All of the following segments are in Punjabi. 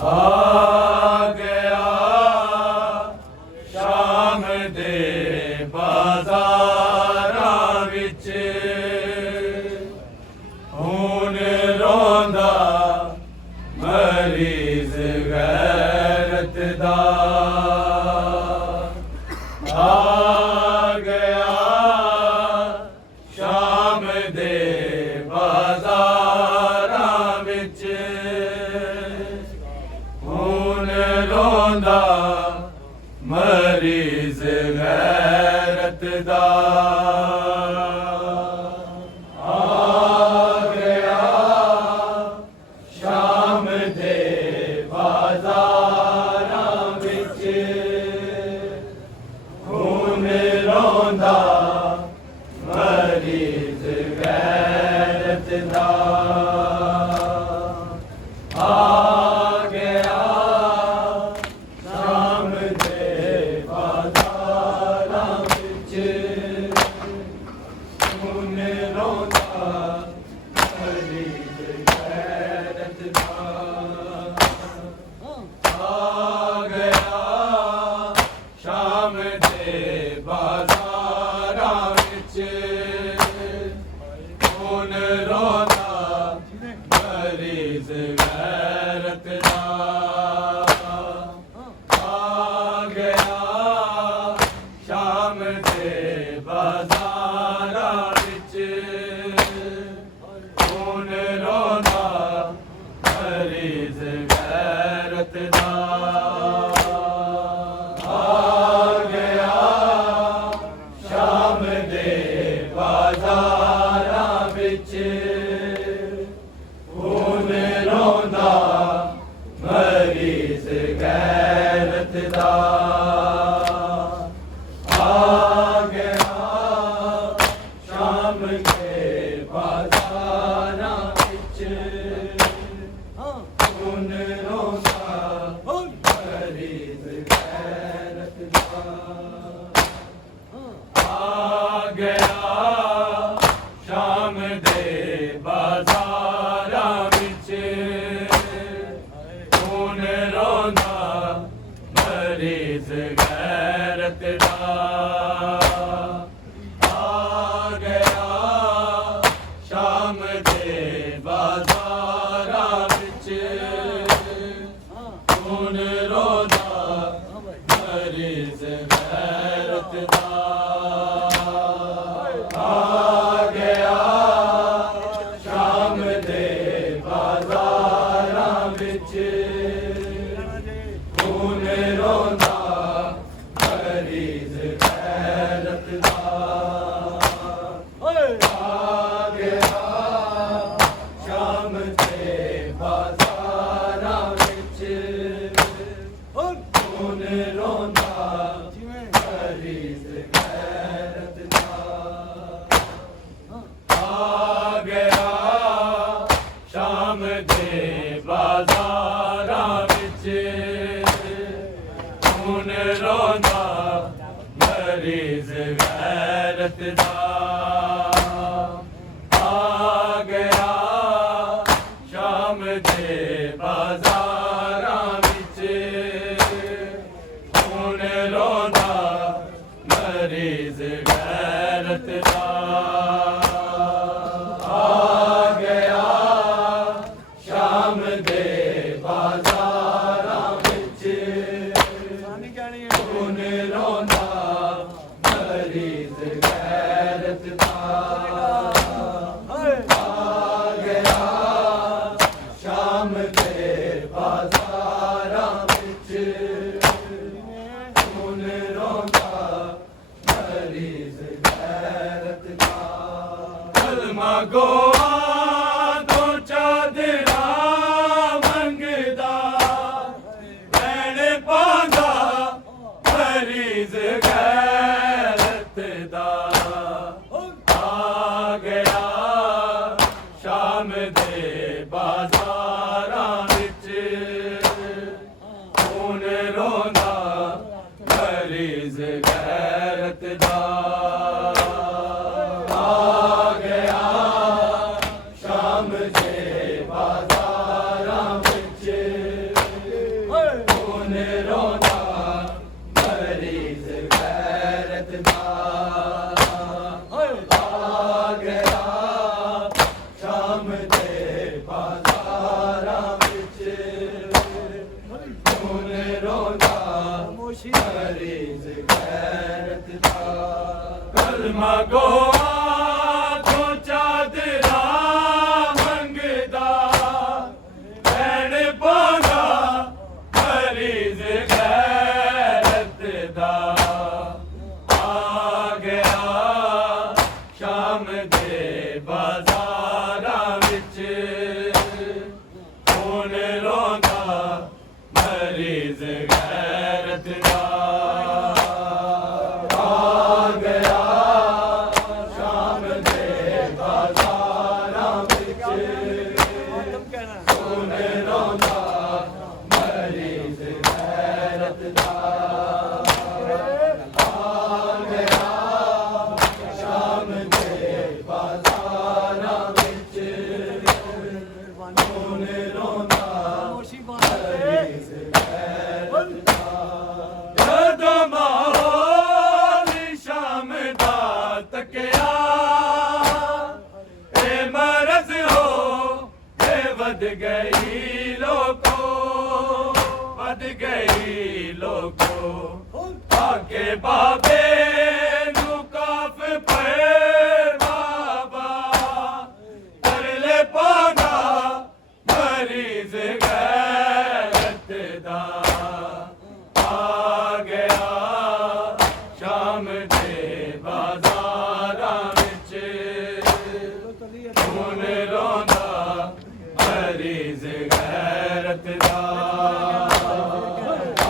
आ ਗੈਰਤ ਦਾ ਆ ਗਿਆ ਸ਼ਾਮ ਦੇ ਬਾਜ਼ਾਰਾਂ ਵਿੱਚ ਹੁਣ ਰੋਂਦਾ ਮਰੀਜ਼ ਗੈਰਤ ਦਾ ਮਰੀਜ਼ ਗੈਰਤ ਦਾ ਆ ਗਿਆ ਸ਼ਾਮ ਦੇ ਬਾਜ਼ਾਰਾਂ ਵਿੱਚ ਹੁਣ ਰੋਂਦਾ ਮਰੀਜ਼ ਗੈਰਤ ਦਾ ਆ ਗਿਆ ਸ਼ਾਮ ਦੇ ਬਾਜ਼ਾਰਾਂ ਵਿੱਚ ਹੁਣ ਰੋਂਦਾ ਮਰੀਜ਼ ਗੈਰਤ ਦਾ ਆ ਗਿਆ ਸ਼ਾਮ ਦੇ ਬਾਜ਼ਾਰਾਂ ਵਿੱਚ ਹੁਣ ਰੋਂਦਾ ਮਰੀਜ਼ ਗੈਰਤ ਦਾ ਆ ਗਿਆ ਸ਼ਾਮ ਦੇ ਬਾਜ਼ਾਰਾਂ ਵਿੱਚ ਹੁਣ ਰੋਂਦਾ ਮਰੀਜ਼ ਗੈਰਤ ਦਾ ਆ ਗਿਆ ਸ਼ਾਮ ਦੇ ਬਾਜ਼ਾਰਾਂ ਵਿੱਚ ਹੁਣ ਰੋਂਦਾ ਮਰੀਜ਼ ਗੈਰਤ ਦਾ ਆ ਗਿਆ ਸ਼ਾਮ ਦੇ ਬਾਜ਼ਾਰਾਂ ਵਿੱਚ ਹੁਣ ਰੋਂਦਾ ਮਰੀਜ਼ ਗੈਰਤ ਦਾ ਆ ਗਿਆ ਸ਼ਾਮ ਦੇ ਬਾਜ਼ਾਰਾਂ ਵਿੱਚ ਹੁਣ ਰੋਂਦਾ ਮਰੀਜ਼ ਗੈਰਤ ਦਾ ਆ ਗਿਆ ਸ਼ਾਮ ਦੇ ਬਾਜ਼ਾਰਾਂ ਵਿੱਚ ਹੁਣ ਰੋਂਦਾ ਮਰੀਜ਼ ਗੈਰਤ ਦਾ ਆ ਗਿਆ ਸ਼ਾਮ ਦੇ ਬਾਜ਼ਾਰਾਂ ਵਿੱਚ ਹੁਣ ਰੋਂਦਾ ਮਰੀਜ਼ ਗੈਰਤ ਦਾ ਆ ਗਿਆ ਸ਼ਾਮ ਦੇ ਬਾਜ਼ਾਰਾਂ ਵਿੱਚ ਹੁਣ ਰੋਂਦਾ ਮਰੀਜ਼ ਗੈਰਤ ਦਾ ਆ ਗਿਆ ਸ਼ਾਮ ਦੇ ਬਾਜ਼ਾਰਾਂ ਵਿੱਚ ਹੁਣ ਰੋਂਦਾ ਮਰੀਜ਼ ਗੈਰਤ ਦਾ ਆ ਗਿਆ ਸ਼ਾਮ ਦੇ ਬਾਜ਼ਾਰਾਂ ਵਿੱਚ ਹੁਣ ਰੋਂਦਾ ਮਰੀਜ਼ ਗੈਰਤ ਦਾ ਆ ਗਿਆ ਸ਼ਾਮ ਦੇ ਬਾਜ਼ਾਰਾਂ ਵਿੱਚ ਹੁਣ ਰੋਂਦਾ ਮਰੀਜ਼ ਗੈਰਤ ਦਾ ਕਲਮਾ ਗੋਆ ਤੋਂ ਚਾਦਰਾ ਮੰਗਦਾ ਭੈਣ ਪਾਉਂਦਾ ਮਰੀਜ਼ ਗੈਰਤ ਦਾ ਆ ਗਿਆ ਸ਼ਾਮ ਦੇ ਬਾਜ਼ਾਰਾਂ ਵਿੱਚ ਹੁਣ ਰੋਂਦਾ ਮਰੀਜ਼ ਗੈਰਤ ਦਾ ਆ ਗਿਆ ਸ਼ਾਮ ਦੇ ਬਾਜ਼ਾਰਾਂ ਵਿੱਚ ਹੁਣ ਰੋਂਦਾ ਮਰੀਜ਼ ਗੈਰਤ ਦਾ ਆ ਗਿਆ ਸ਼ਾਮ ਦੇ ਬਾਜ਼ਾਰਾਂ ਵਿੱਚ ਹੁਣ ਰੋਂਦਾ ਮਰੀਜ਼ ਗੈਰਤ ਦਾ ਕਲਮਾ ਗੋਆ ਤੋਂ ਚਾਦਰਾ ਮੰਗਦਾ ਲੈਣ ਪਾਉਂਦਾ ਮਰੀਜ਼ ਗੈਰਤ ਦਾ ਆ ਗਿਆ ਸ਼ਾਮ ਦੇ ਬਾਜ਼ਾਰਾਂ ਵਿੱਚ ਹੁਣ ਰੋਂਦਾ ਮਰੀਜ਼ ਗੈਰਤ ਦਾ ਆ ਗਿਆ ਸ਼ਾਮ ਦੇ ਬਾਜ਼ਾਰਾਂ ਵਿੱਚ ਹੁਣ ਰੋਂਦਾ ਮਰੀਜ਼ ਗੈਰਤ ਦਾ ਆ ਗਿਆ ਸ਼ਾਮ ਦੇ ਬਾਜ਼ਾਰਾਂ ਵਿੱਚ ਹੁਣ ਰੋਂਦਾ ਮਰੀਜ਼ ਗੈਰਤ ਦਾ ਜਦੋਂ ਮਾਹੌਲ ਸ਼ਾਮ ਦਾ ਤੱਕਿਆ ਇਹ ਮਰਜ਼ ਹੋ ਇਹ ਵੱਧ ਗਈ ਲੋਕੋ ਵੱਧ ਗਈ ਲੋਕੋ ਆਕੇ ਬਾਬੇ ਨੂੰ ਕਾਫ ਪਏ ਬਾਬਾ ਤਰਲੇ ਪਾਉਂਦਾ ਮਰੀਜ਼ ਗੈਰਤ ਦਾ ਆ ਗਿਆ ਸ਼ਾਮ ਦੇ ਬਾਜ਼ਾਰਾਂ ਵਿੱਚ ਹੁਣ ਰੋਂਦਾ ਮਰੀਜ਼ ਗੈਰਤ ਦਾ ਆ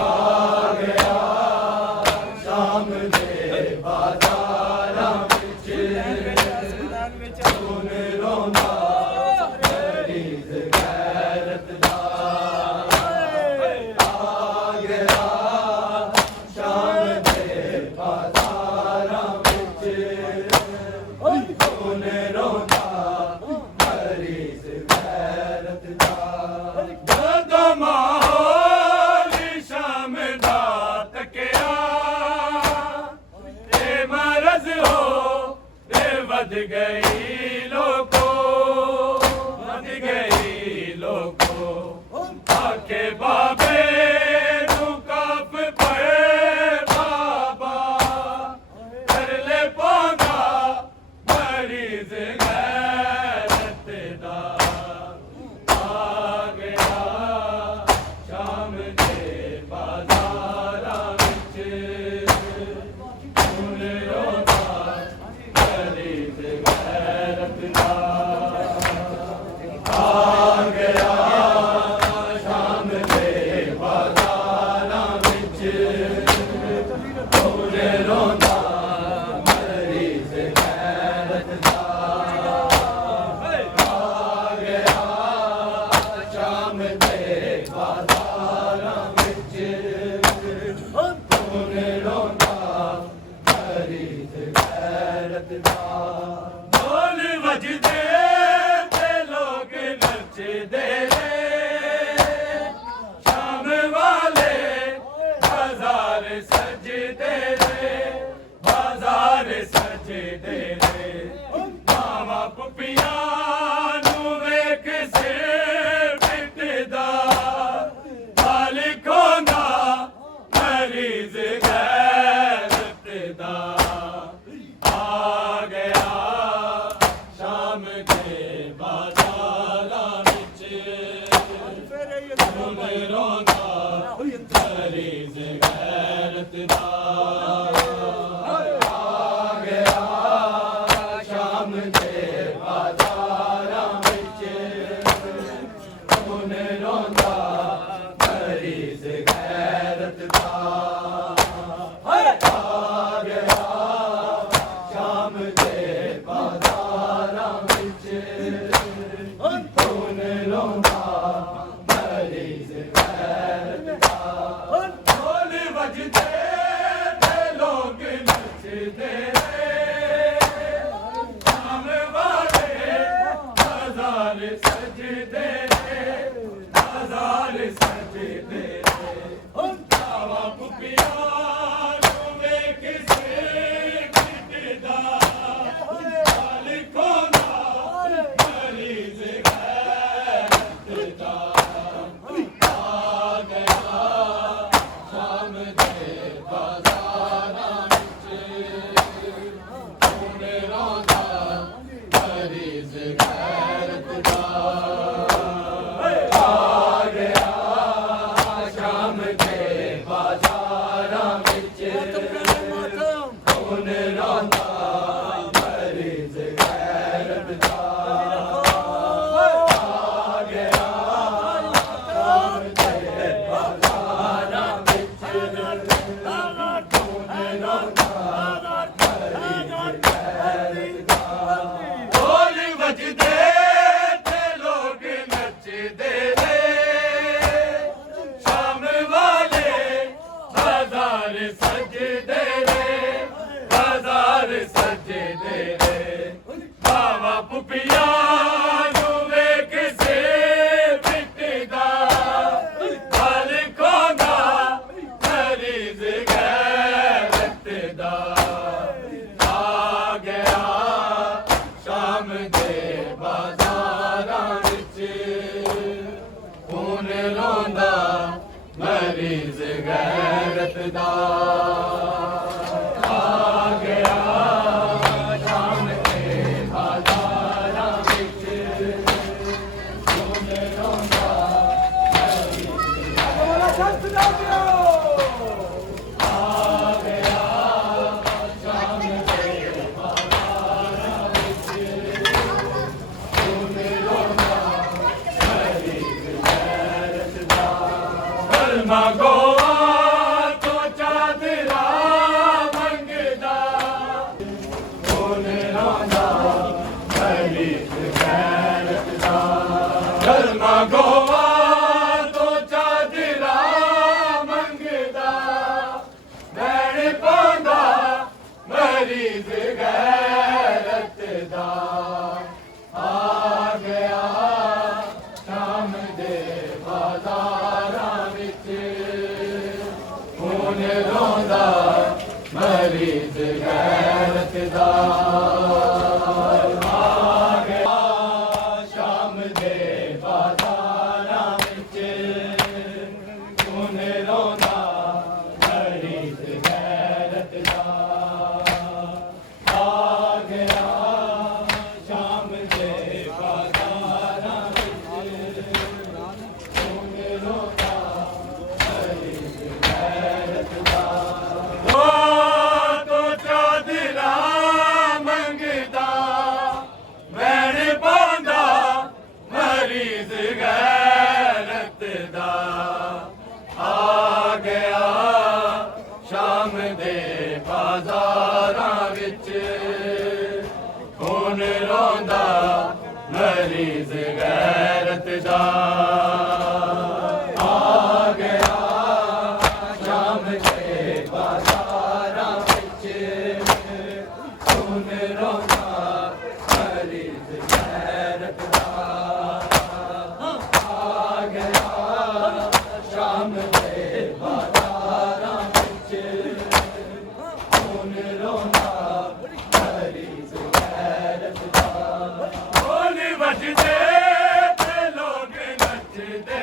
ਗਿਆ ਸ਼ਾਮ ਦੇ ਬਾਜ਼ਾਰਾਂ ਵਿੱਚ ਹੁਣ ਰੋਂਦਾ ਮਰੀਜ਼ ਗੈਰਤ ਦਾ ਆ ਗਿਆ ਸ਼ਾਮ ਦੇ ਬਾਜ਼ਾਰਾਂ ਵਿੱਚ ਹੁਣ ਰੋਂਦਾ ਮਰੀਜ਼ ਗੈਰਤ ਦਾ ਜਦੋਂ ਮਾਹੌਲ ਸ਼ਾਮ ਦਾ ਤੱਕਿਆ ਇਹ ਮਰਜ਼ ਹੋ ਇਹ ਵੱਧ ਗਈ ਲੋਕੋ ਵੱਧ ਗਈ ਲੋਕੋ ਆਕੇ ਬਾਬੇ ਨੂੰ ਕਾਫ ਪਏ ਬਾਬਾ ਤਰਲੇ ਪਾਉਂਦਾ ਮਰੀਜ਼ ਗੈਰਤ ਦਾ ਆ ਗਿਆ ਸ਼ਾਮ ਦੇ ਬਾਜ਼ਾਰਾਂ ਵਿੱਚ ਹੁਣ ਰੋਂਦਾ ਮਰੀਜ਼ ਗੈਰਤ ਦਾ ਆ ਗਿਆ ਸ਼ਾਮ ਦੇ ਬਾਜ਼ਾਰਾਂ ਵਿੱਚ ਹੁਣ ਰੋਂਦਾ ਮਰੀਜ਼ ਗੈਰਤ ਦਾ ਆ ਗਿਆ ਸ਼ਾਮ ਦੇ ਬਾਜ਼ਾਰਾਂ ਵਿੱਚ ਹੁਣ ਰੋਂਦਾ ਮਰੀਜ਼ ਗੈਰਤ ਦਾ ਢੋਲ ਵੱਜਦੇ ਤੇ ਲੋਕ ਨੱਚਦੇ ਨੇ ਸ਼ਾਮ ਵਾਲੇ ਬਾਜ਼ਾਰ ਸਜਦੇ ਨੇ ਬਾਜ਼ਾਰ ਸਜਦੇ ਨੇ ਮਾਵਾ ਪੁੱਪੀਆਂ ਨੂੰ ਵੇਖ ਸਿਰ ਪਿੱਟਦਾ ਮਾਲਿਕੋਂ ਦਾ ਮਰੀਜ਼ ਗੈਰਤ ਦਾ ਆ ਗਿਆ ਸ਼ਾਮ ਦੇ ਬਾਜ਼ਾਰਾਂ ਵਿੱਚ ਹੁਣ ਰੋਂਦਾ ਮਰੀਜ਼ ਗੈਰਤ ਦਾ ਆ ਗਿਆ ਸ਼ਾਮ ਦੇ ਬਾਜ਼ਾਰਾਂ ਵਿੱਚ ਹੁਣ ਰੋਂਦਾ ਮਰੀਜ਼ ਗੈਰਤ ਦਾ ਆ ਗਿਆ ਸ਼ਾਮ ਦੇ ਬਾਜ਼ਾਰਾਂ ਵਿੱਚ ਹੁਣ ਰੋਂਦਾ ਮਰੀਜ਼ ਗੈਰਤ ਦਾ ਢੋਲ ਵੱਜਦੇ ਤੇ ਲੋਕ ਖੂਨ ਰੋਂਦਾ ਮਰੀਜ਼ ਗੈਰਤ ਦਾ ਆ ਗਿਆ ਸ਼ਾਮ ਦੇ ਬਾਜ਼ਾਰਾਂ ਵਿੱਚ ਖੂਨ ਰੋਂਦਾ ਮਰੀਜ਼ ਗੈਰਤ ਦਾ ਢੋਲ ਵੱਜਦੇ ਤੇ ਲੋਕ ਨੱਚਦੇ ਨੇ ਸ਼ਾਮ ਵਾਲੇ ਬਾਜ਼ਾਰ ਸਜਦੇ ਨੇ ਬਾਜ਼ਾਰ ਸਜਦੇ ਨੇ ਬਾਵਾ ਪੁੱਪੀਆਂ ਨੂੰ ਵੇਖ ਸੇ ਪਿੱਟਦਾ ਹਲ ਕੋਂਦਾ ਮਰੀਜ਼ ਗੈਰਤ ਦਾ ਆ ਗਿਆ ਸ਼ਾਮ ਦੇ ਬਾਜ਼ਾਰਾਂ ਵਿੱਚ ਖੂਨ ਰੋਂਦਾ ਮਰੀਜ਼ ਗੈਰਤ ਦਾ ਆ ਗਿਆ ਸ਼ਾਮ ਦੇ ਬਾਜ਼ਾਰਾਂ ਵਿੱਚ ਖੂਨ ਰੋਂਦਾ ਆ ਗਿਆ ਸ਼ਾਮ ਦੇ ਬਾਜ਼ਾਰਾਂ ਵਿੱਚ ਖੂਨ ਰੋਂਦਾ ਮਰੀਜ਼ ਗੈਰਤ ਦਾ ਕਲਮਾ ਗੋਆ ਤੋਂ ਚਾਦਰਾ ਮੰਗਦਾ ਖੂਨ ਰੋਂਦਾ ਮਰੀਜ਼ ਗੈਰਤ ਦਾ ਕਲਮਾ ਗੋਆ ਤੋਂ ਚਾਦਰਾ ਮੰਗਦਾ ਬੈਣ ਪਾਉਂਦਾ ਮਰੀਜ਼ ਗੈਰਤ ਦਾ ਆ ਗਿਆ ਸ਼ਾਮ ਦੇ ਬਾਜ਼ਾਰਾਂ ਵਿੱਚ ਖੂਨ ਰੋਂਦਾ ਮਰੀਜ਼ ਗੈਰਤ ਦਾ ਆ ਗਿਆ ਸ਼ਾਮ ਦੇ ਬਾਜ਼ਾਰਾਂ ਵਿੱਚ ਖੂਨ ਰੋਂਦਾ ਮਰੀਜ਼ ਗੈਰਤ ਦਾ ਆ ਗਿਆ ਸ਼ਾਮ ਦੇ ਬਾਜ਼ਾਰਾਂ ਵਿੱਚ ਖੂਨ ਰੋਂਦਾ ਮਰੀਜ਼ ਗੈਰਤ ਦਾ ਤੋਂ ਚਾਦਰਾ ਮੰਗਦਾ ਵੈਣ ਪਾਉਂਦਾ ਮਰੀਜ਼ ਗੈਰਤ ਦਾ ਆ ਗਿਆ ਸ਼ਾਮ ਦੇ ਬਾਜ਼ਾਰਾਂ ਵਿੱਚ ਖੂਨ ਰੋਂਦਾ ਮਰੀਜ਼ ਗੈਰਤ ਦਾ ਆ ਗਿਆ ਸ਼ਾਮ ਦੇ ਬਾਜ਼ਾਰਾਂ ਵਿੱਚ ਖੂਨ ਰੋਂਦਾ ਮਰੀਜ਼ ਗੈਰਤ ਦਾ ਆ ਗਿਆ ਸ਼ਾਮ ਦੇ ਬਾਜ਼ਾਰਾਂ ਵਿੱਚ ਖੂਨ ਰੋਂਦਾ ਮਰੀਜ਼ ਗੈਰਤ ਦਾ ਢੋਲ ਵੱਜਦੇ ਤੇ ਲੋਕ ਨੱਚਦੇ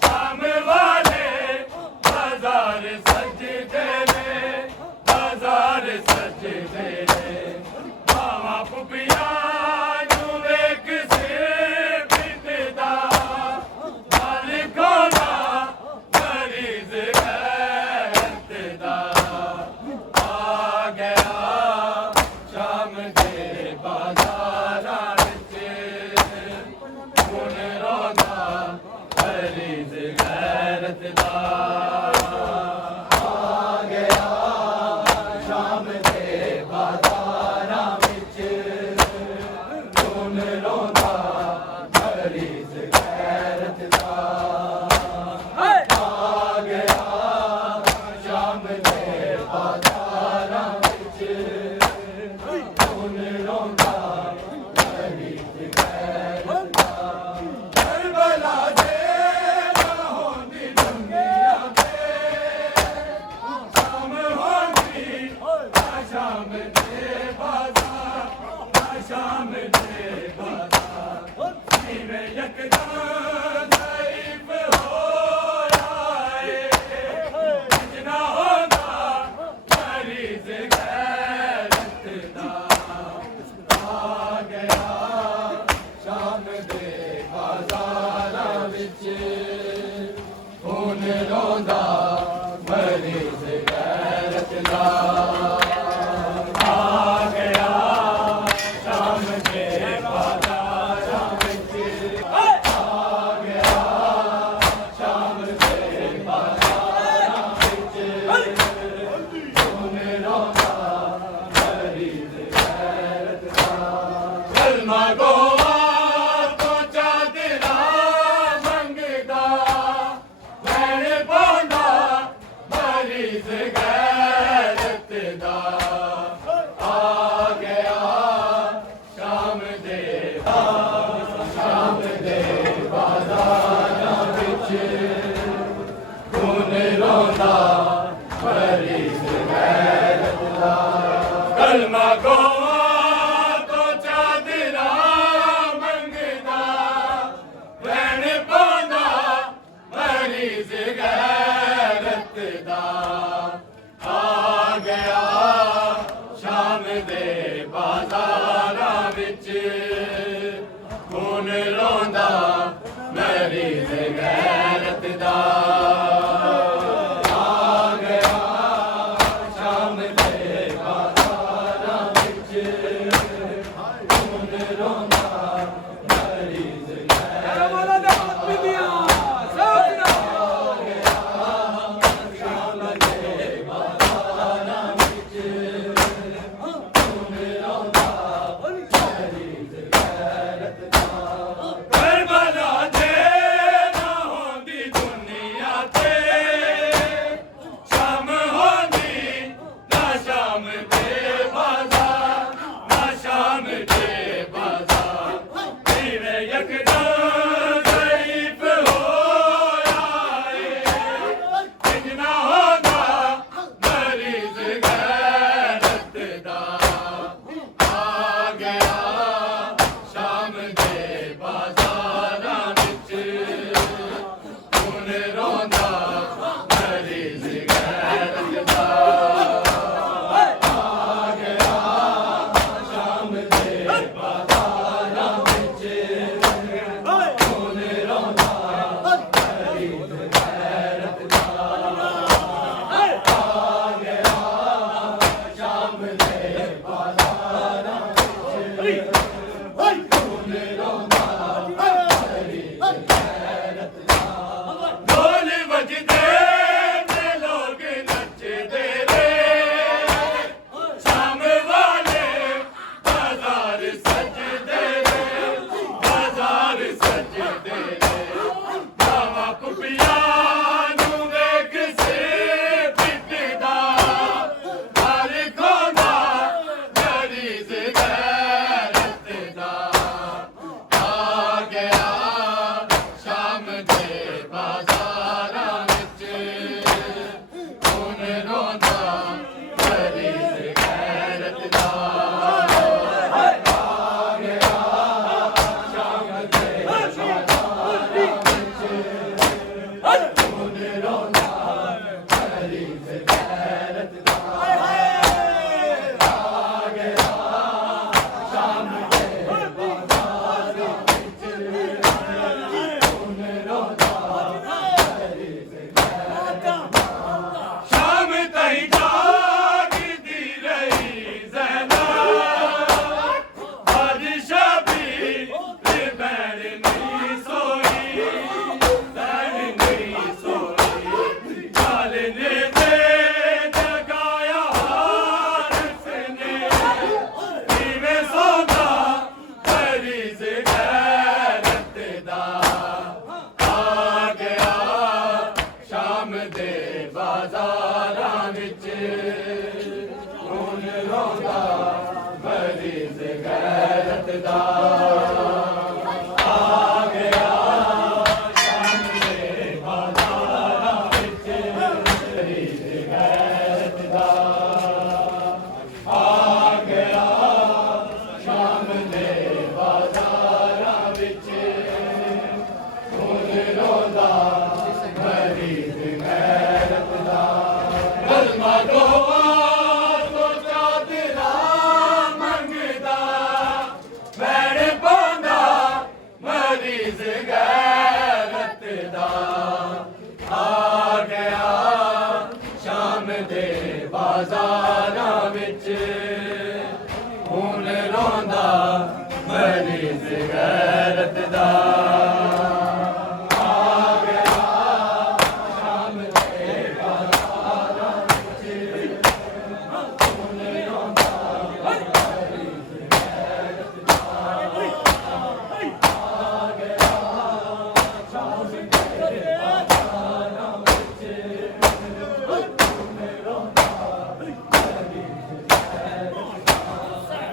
ਸ਼ਾਮ ਵਾਲੇ ਬਾਜ਼ਾਰ ਸਜਦੇ ਨੇ ਬਾਜ਼ਾਰ ਸਜਦੇ ਨੇ ਬਾਵਾ ਪੁੱਪੀਆਂ ਨੂੰ ਵੇਖ ਸੇ ਪਿੱਟਦਾ ਹਲ ਕੋਂਦਾ ਮਰੀਜ਼ ਗੈਰਤ ਦਾ ਆ ਗਿਆ ਸ਼ਾਮ ਦੇ ਬਾਜ਼ਾਰਾਂ ਵਿੱਚ ਖੂਨ ਰੋਂਦਾ ਮਰੀਜ਼ ਗੈਰਤ ਦਾ ਆ ਗਿਆ ਸ਼ਾਮ ਦੇ ਬਾਜ਼ਾਰਾਂ ਵਿੱਚ ਖੂਨ ਰੋਂਦਾ ਮਰੀਜ਼ ਗੈਰਤ ਦਾ ਆ ਗਿਆ ਸ਼ਾਮ ਦੇ ਬਾਜ਼ਾਰਾਂ ਵਿੱਚ ਖੂਨ ਰੋਂਦਾ ਮਰੀਜ਼ ਗੈਰਤ ਦਾ ਕਰਬਲਾ ਦੇ ਰਾਹੋਂ ਦੀ ਦੁਨੀਆ ਤੇ ਸ਼ਾਮ ਹੋਂਦੀ ਆ ਸ਼ਾਮ ਦੇ ਬਾਜ਼ਾਰ ਆ ਸ਼ਾਮ ਦੇ ਬਾਜ਼ਾਰ ਜਿਵੇਂ ਯਕਦਮ ਜ਼ਰੀਫ ਹੋ ਆਏ ਜਿਨਾ ਹੁੰਦਾ ਮਰੀਜ਼ ਗੈਰਤ ਦਾ ਆ ਗਿਆ ਸ਼ਾਮ ਦੇ ਬਾਜ਼ਾਰਾਂ ਵਿੱਚ ਖੂਨ ਰੋਂਦਾ ਮਰੀਜ਼ ਮਰੀਜ਼ ਗੈਰਤ ਦਾ ਆ ਗਿਆ ਸ਼ਾਮ ਦੇ ਬਾਜ਼ਾਰਾਂ ਵਿੱਚ ਆ ਗਿਆ ਸ਼ਾਮ ਦੇ ਬਾਜ਼ਾਰਾਂ ਵਿੱਚ ਹੁਣ ਰੋਂਦਾ ਮਰੀਜ਼ ਗੈਰਤ ਦਾ ਕਲਮਾ ਗੋਆ ਤੋਂ ਚਾਦਰਾ ਮੰਗਦਾ ਲੈਣ ਪਾਉਂਦਾ ਮਰੀਜ਼ ਗੈਰਤ ਦਾ ਆ ਗਿਆ ਸ਼ਾਮ ਦੇ ਬਾਜ਼ਾਰਾਂ ਵਿੱਚ ਖੂਨ ਰੋਂਦਾ ਮਰੀਜ਼ ਗੈਰਤ ਦਾ ਕਲਮਾ ਗੋਆ ਤੋਂ ਚਾਦਰਾ ਮੰਗਦਾ ਲੈਣ ਪਾਉਂਦਾ ਮਰੀਜ਼ ਗੈਰਤ ਦਾ ਆ ਗਿਆ ਸ਼ਾਮ ਦੇ ਬਾਜ਼ਾਰਾਂ ਵਿੱਚ ਖੂਨ ਰੋਂਦਾ ਮਰੀਜ਼ ਗੈਰਤ ਦਾ ਆ ਗਿਆ ਸ਼ਾਮ ਦੇ ਬਾਜ਼ਾਰਾਂ ਵਿੱਚ ਖੂਨ ਰੋਂਦਾ ਮਰੀਜ਼ ਵਾਲਾ ਦਾ ਬੀਬੀਆਂ ਸਾਥੀਆਂ ਕਰਬਲਾ ਦੇ ਨਾ ਹੁੰਦੀ ਦੁਨੀਆ ਤੇ ਸ਼ਾਮ ਹੁੰਦੀ ਨਾ ਸ਼ਾਮ ਦੇ ਬਾਜ਼ਾਰ ਨਾ ਸ਼ਾਮ ਦੇ ਬਾਜ਼ਾਰ ਜਿਵੇਂ ਯਕਦਮ ਜ਼ਰੀਫ ਹੋਇਆ ਏ ਇੰਜ ਨਾ ਹੁੰਦਾ ਮਰੀਜ਼ ਗੈਰਤ ਦਾ ਆ ਗਿਆ ਸ਼ਾਮ ਦੇ ਬਾਜ਼ਾਰਾਂ ਵਿੱਚ ਹੁਣ ਰੋਂਦਾ ਮਰੀਜ਼ ਗੈਰਤ ਦਾ ਆ ਗਿਆ ਸ਼ਾਮ ਦੇ ਬਾਜ਼ਾਰਾਂ ਵਿੱਚ ਹੁਣ ਰੋਂਦਾ ਮਰੀਜ਼ ਗੈਰਤ ਦਾ ਆ ਗਿਆ ਸ਼ਾਮ ਦੇ ਬਾਜ਼ਾਰਾਂ ਵਿੱਚ ਹੁਣ ਰੋਂਦਾ ਢੋਲ ਵੱਜਦੇ ਨੇ ਲੋਕ ਨੱਚਦੇ ਰੇ ਸ਼ਾਮ ਵਾਲੇ ਬਾਜ਼ਾਰ ਸਜਦੇ ਰੇ ਬਾਜ਼ਾਰ ਸਜਦੇ ਰੇ ਬਾਵਾ ਕੁਪੀਆਂ ਨੂੰ ਵੇਖ ਸੇ ਪਿੱਟਦਾ ਹਰ ਖੋਦਾ ਮਰੀਜ਼ ਗੈਰਤ ਦਾ ਆ ਗਿਆ ਸ਼ਾਮ ਦੇ ਬਾਜ਼ਾਰਾਂ ਵਿੱਚ ਹੁਣ ਰੋਂਦਾ ਮਰੀਜ਼ ਗੈਰਤ ਦਾ ਆ ਗਿਆ ਸ਼ਾਮ ਦੇ ਬਾਜ਼ਾਰਾਂ ਵਿੱਚ ਹੁਣ ਰੋਂਦਾ ਮਰੀਜ਼ ਗੈਰਤ ਦਾ ਆ ਗਿਆ ਸ਼ਾਮ ਦੇ ਬਾਜ਼ਾਰਾਂ ਵਿੱਚ ਹੁਣ ਰੋਂਦਾ ਮਰੀਜ਼ ਗੈਰਤ ਦਾ ਸ਼ਾਮ ਤਾਈਂ ਜਾਗਦੀ ਰਹੀ ਜ਼ੈਨਾ ਅੱਜ ਸ਼ਬੀ ਤੇ ਬੈਣ ਨਹੀਂ ਸੋਈ ਬੈਣ ਨਹੀਂ ਸੋਈ ਚਾਲਨੇ ਤੇ ਜਗਾਇਆ ਹਾਰਸ ਨੇ ਕਿਵੇਂ ਸੌਂਦਾ ਮਰੀਜ਼ ਗੈਰਤ ਦਾ ਆ ਗਿਆ ਸ਼ਾਮ ਦੇ ਬਾਜ਼ਾਰਾਂ ਵਿੱਚ ਹੁਣ ਰੋਂਦਾ ਮਰੀਜ਼ ਗੈਰਤ ਦਾ ਆ ਗਿਆ ਸ਼ਾਮ ਦੇ ਬਾਜ਼ਾਰਾਂ ਵਿੱਚ ਮਰੀਜ਼ ਗੈਰਤ ਦਾ ਆ ਗਿਆ ਸ਼ਾਮ ਦੇ ਬਾਜ਼ਾਰਾਂ ਵਿੱਚ ਹੁਣ ਰੋਂਦਾ ਮਰੀਜ਼ ਗੈਰਤ ਦਾ ਕਲਮਾ ਗੋਆ ਤੋਂ ਚਾਦਰਾ ਮੰਗਦਾ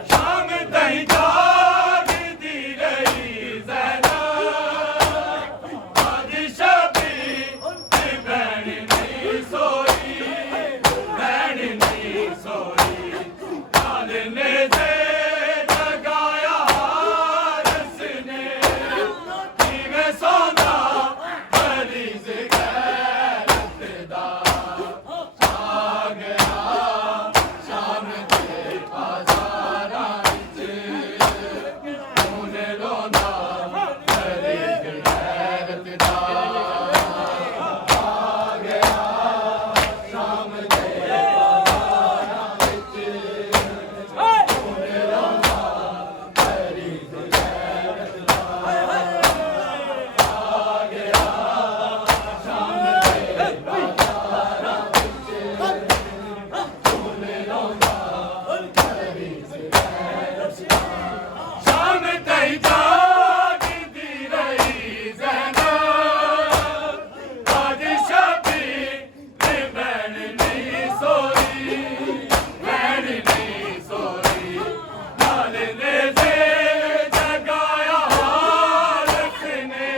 ਸ਼ਾਮ ਤਾਈਂ ਜਾਗਦੀ ਰਹੀ ਜ਼ੈਨਬ ਅੱਜ ਸ਼ਬੀ ਤੇ ਭੈਣ ਨਹੀਂ ਸੋਈ ਭੈਣ ਨਹੀਂ ਸੋਈ ਨਾਲ ਨੇ ਜੇ ਜਗਾਇਆ ਹਾਰਸ ਨੇ ਕਿਵੇਂ ਸੌਂਦਾ ਮਰੀਜ਼ ਗੈਰਤ ਦਾ ਆ ਗਿਆ ਸ਼ਾਮ ਦੇ ਬਾਜ਼ਾਰਾਂ ਵਿੱਚ ਹੁਣ ਰੋਂਦਾ ਮਰੀਜ਼ ਗੈਰਤ ਦਾ ਆ ਗਿਆ ਸ਼ਾਮ ਦੇ ਬਾਜ਼ਾਰਾਂ ਵਿੱਚ ਹੁਣ ਰੋਂਦਾ ਮਰੀਜ਼ ਗੈਰਤ ਦਾ ਆ ਗਿਆ ਸ਼ਾਮ ਦੇ ਬਾਜ਼ਾਰਾਂ ਵਿੱਚ ਹੁਣ ਰੋਂਦਾ ਮਰੀਜ਼ ਗੈਰਤ ਦਾ ਸ਼ਾਮ ਤਾਈਂ ਜਾਗਦੀ ਰਹੀ ਜ਼ੈਨਬ ਅੱਜ ਸ਼ਬੀ ਤੇ ਭੈਣ ਨਹੀਂ ਸੋਈ ਭੈਣ ਨਹੀਂ ਸੋਈ ਨਾਲ ਨੇ ਜੇ ਜਗਾਇਆ ਹਾਲਤ ਨੇ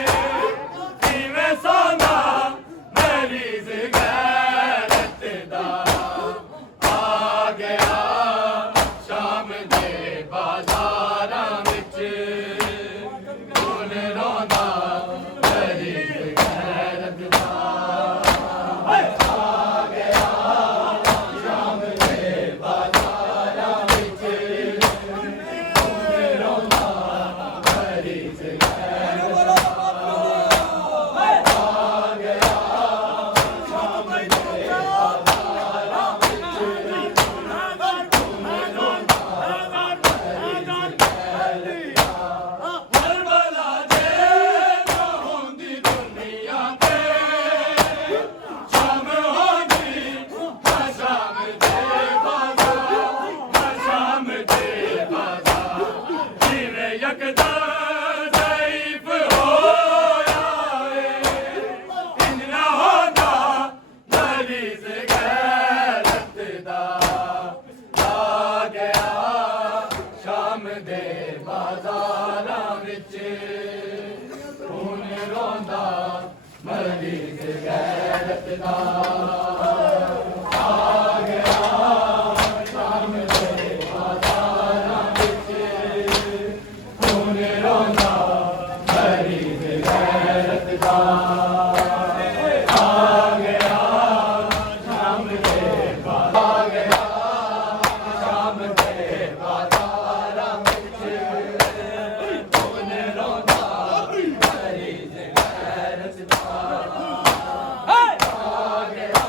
ਕਿਵੇਂ ਸੌਂਦਾ ਮਰੀਜ਼ ਗੈਰਤ ਦਾ ਆ ਗਿਆ ਸ਼ਾਮ ਦੇ ਬਾਜ਼ਾਰਾਂ ਵਿੱਚ ਹੁਣ ਰੋਂਦਾ ਮਰੀਜ਼ ਗੈਰਤ ਦਾ ਆ ਗਿਆ ਸ਼ਾਮ ਦੇ ਬਾਜ਼ਾਰਾਂ ਵਿੱਚ ਹੁਣ ਰੋਂਦਾ ਮਰੀਜ਼ ਗੈਰਤ ਦਾ ਆ ਗਿਆ ਸ਼ਾਮ ਦੇ ਬਾਜ਼ਾਰਾਂ ਵਿੱਚ ਕਰਬਲਾ ਦੇ ਨਾ ਹੁੰਦੀ ਦੁਨੀਆ ਤੇ ਸ਼ਾਮ ਹੁੰਦੀ ਹਾਂ ਸ਼ਾਮ ਦੇ ਬਾਜ਼ਾਰ ਹਾਂ ਸ਼ਾਮ ਦੇ ਬਾਜ਼ਾਰ ਜਿਵੇਂ ਯਕਦਾ ਜ਼ਈਫ ਹੋਇਆ ਏ ਇੰਨਾ ਹੁੰਦਾ ਮਰੀਜ਼ ਗੈਰਤ ਦਾ ਆ ਗਿਆ ਸ਼ਾਮ ਦੇ ਬਾਜ਼ਾਰਾਂ ਵਿੱਚ ਹੁਣ ਰੋਂਦਾ ਮਰੀਜ਼ ਗੈਰਤ ਦਾ ਆ ਗਿਆ ਸ਼ਾਮ ਦੇ ਬਾਜ਼ਾਰਾਂ ਵਿੱਚ ਹੁਣ ਰੋਂਦਾ ਮਰੀਜ਼ ਗੈਰਤ ਦਾ ਆ ਗਿਆ ਸ਼ਾਮ ਦੇ ਆ ਗਿਆ ਸ਼ਾਮ ਦੇ ਬਾਜ਼ਾਰਾਂ ਵਿੱਚ ਹੁਣ ਰੋਂਦਾ ਮਰੀਜ਼ ਗੈਰਤ ਦਾ ਆ ਗਿਆ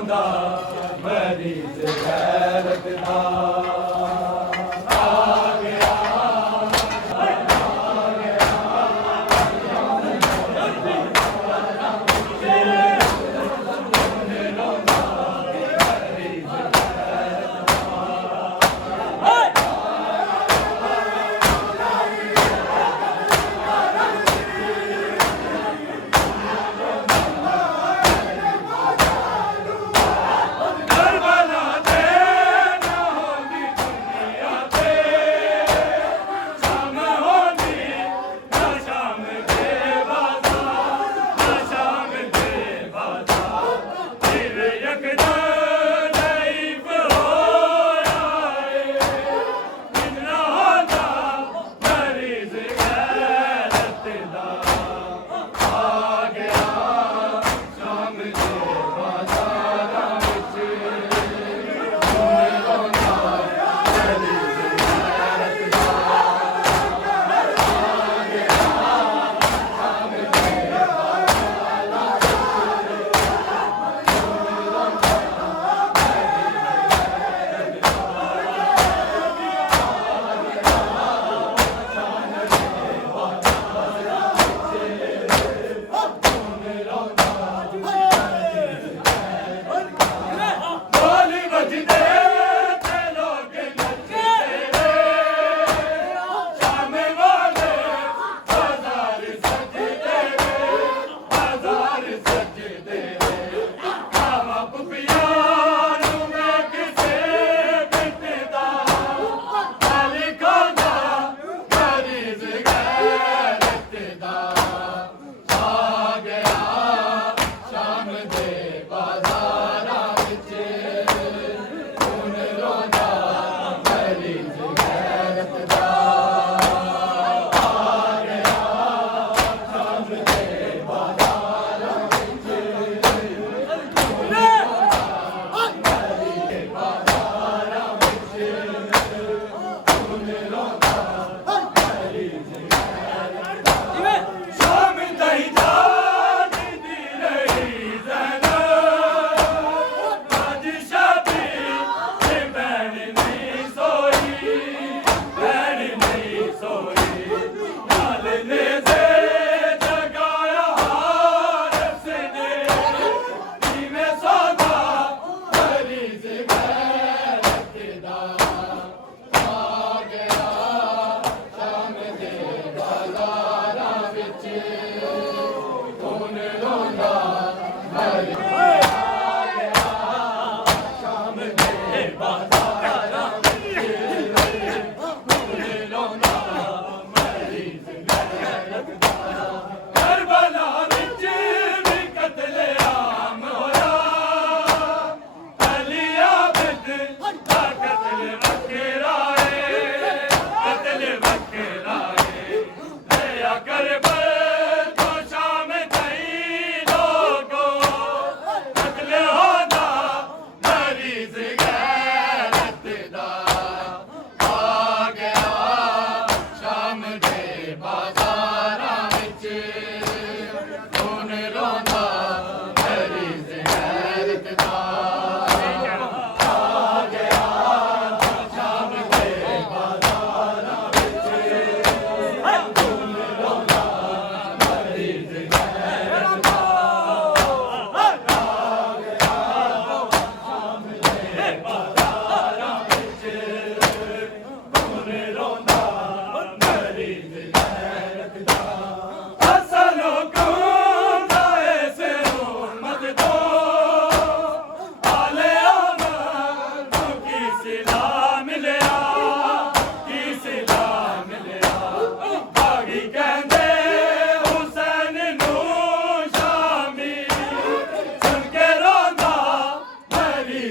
ਰੋਂਦਾ ਮਰੀਜ਼ ਗੈਰਤ ਦਾ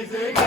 Easy.